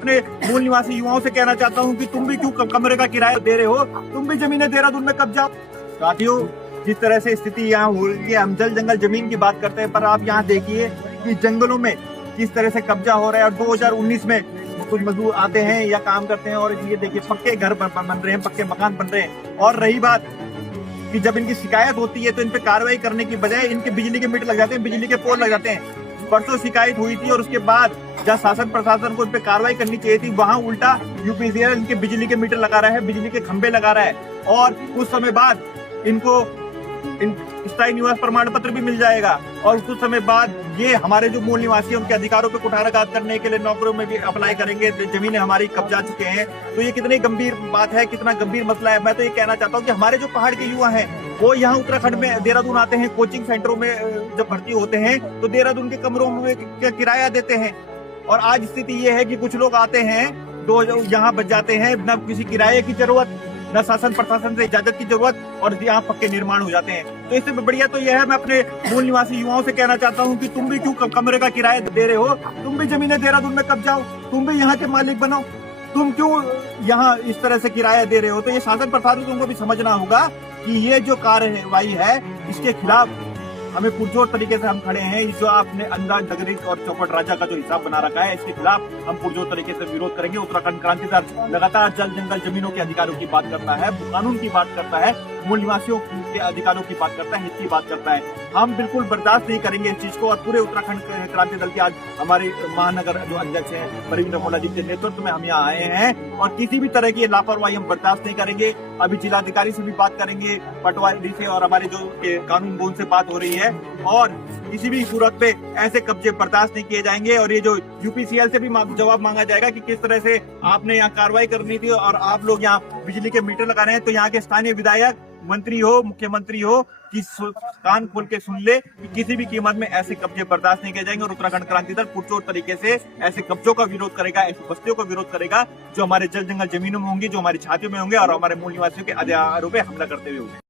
अपने मूल निवासी युवाओं से कहना चाहता हूं कि तुम भी क्यों कमरे का किराया दे रहे हो, तुम भी जमीनें देहरादून में कब्जा। साथियों, जिस तरह से स्थिति यहाँ हो रही है, हम जल जंगल जमीन की बात करते हैं, पर आप यहाँ देखिए कि जंगलों में किस तरह से कब्जा हो रहा है। और 2019 में कुछ मजदूर आते हैं या काम करते हैं और ये देखिए पक्के घर बन रहे हैं, पक्के मकान बन रहे हैं। और रही बात कि जब इनकी शिकायत होती है तो इन पे कार्रवाई करने की बजाय इनके बिजली के मीटर लग जाते हैं, बिजली के पोल लग जाते हैं। परसों शिकायत हुई थी और उसके बाद जहाँ शासन प्रशासन को इन पे कार्रवाई करनी चाहिए थी, वहां उल्टा यूपीसीएल इनके बिजली के मीटर लगा रहा है, बिजली के खंभे लगा रहा है। और कुछ समय बाद इनको स्थायी निवास प्रमाण पत्र भी मिल जाएगा और कुछ समय बाद ये हमारे जो मूल निवासी उनके अधिकारों पे कुठाराघात करने के लिए नौकरियों में भी अप्लाई करेंगे। जमीनें हमारी कब्जा चुके हैं। तो ये कितनी गंभीर बात है, कितना गंभीर मसला है। मैं तो ये कहना चाहता हूँ कि हमारे जो पहाड़ के युवा हैं वो यहाँ उत्तराखंड में देहरादून आते हैं, कोचिंग सेंटरों में जब भर्ती होते हैं तो देहरादून के कमरों में किराया देते हैं। और आज स्थिति ये है कि कुछ लोग आते हैं तो यहाँ बच जाते हैं, न किसी किराए की जरूरत, न शासन प्रशासन से इजाजत की जरूरत, और यहाँ पक्के निर्माण हो जाते हैं। तो इससे बढ़िया तो यह है, मैं अपने मूल निवासी युवाओं से कहना चाहता हूँ कि तुम भी क्यों कमरे का किराया दे रहे हो, तुम भी जमीनें देहरादून में कब्जाओ, तुम भी यहाँ के मालिक बनो, तुम क्यों यहाँ इस तरह से किराया दे रहे हो। तो ये शासन प्रशासन को भी समझना होगा कि ये जो कार्यवाही है इसके खिलाफ हमें पुरजोर तरीके से हम खड़े हैं। जो आपने अंदाज नगरिक और चौपट राजा का जो हिसाब बना रखा है, इसके खिलाफ हम पुरजोर तरीके से विरोध करेंगे। उत्तराखंड क्रांति दल लगातार जल जंगल जमीनों के अधिकारों की बात करता है, कानून की बात करता है, मूल निवासियों के अधिकारों की बात करता है, हित की बात करता है। हम बिल्कुल बर्दाश्त नहीं करेंगे इस चीज को। और पूरे उत्तराखंड क्रांति दल के आज हमारे महानगर जो अध्यक्ष हैं परवीन रमोला जी के नेतृत्व में हम यहाँ आए हैं और किसी भी तरह की लापरवाही हम बर्दाश्त नहीं करेंगे। अभी जिलाधिकारी से भी बात करेंगे, पटवारी से और हमारे जो कानून गोल से बात हो रही है, और किसी भी सूरत पे ऐसे कब्जे बर्दाश्त नहीं किए जाएंगे। और ये जो यूपीसीएल से भी जवाब मांगा जाएगा कि किस तरह से आपने यहाँ कार्रवाई करनी थी और आप लोग यहाँ बिजली के मीटर लगा रहे हैं। तो यहाँ के स्थानीय विधायक, मंत्री हो, मुख्यमंत्री हो, कि कान खोल के सुन ले कि किसी भी कीमत में ऐसे कब्जे बर्दाश्त नहीं किए जाएंगे। और उत्तराखंड क्रांति दल पुरजोर तरीके से ऐसे कब्जों का विरोध करेगा, ऐसी बस्तियों का विरोध करेगा जो हमारे जल जंगल जमीनों में होंगी, जो हमारी छातियों में होंगे और हमारे मूल निवासियों के अधिकारों पे हमला करते हुए होंगे।